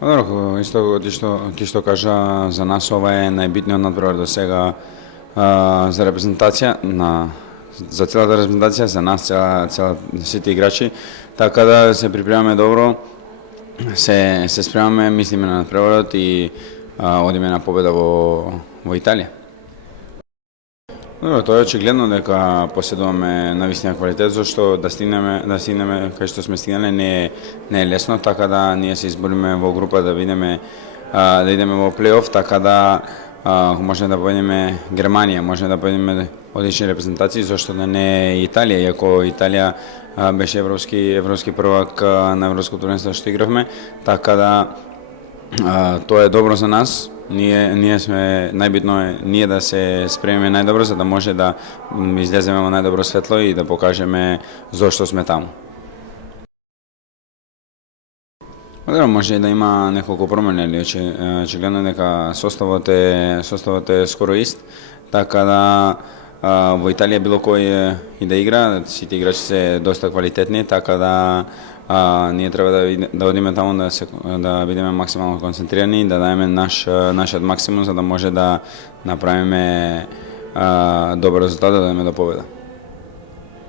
Добро, исто кажа, за нас ова е најбитниот надпревар до сега за репрезентација за целата репрезентација, за нас цела сите играчи, така да се припремаме добро, се спремаме, мислиме на надпреварот и одиме на победа во Италија. Добро, тоа е очигледно дека поседуваме навистина квалитет, зашто да стигнеме кај што сме стигнале не е лесно, така да ние се избориме во група да идеме во плейоф, така да може да победиме Германија, може да победиме одлични репрезентации, зашто да не е Италија, иако Италија беше европски првак на европското првенство што игравме, така да тоа е добро за нас. Ние сме најбитно е ние да се спремиме најдобро за да може да излеземе во најдобро светло и да покажеме зошто сме таму. Може и да има неколку промени, очигледно дека составот е скоро ист, така да во Италија било кој и да игра, сите играчи се доста квалитетни, така да ние треба да одиме таму да бидеме максимално концентрирани и да дадеме нашиот максимум за да може да направиме добар резултат да одиме до победа.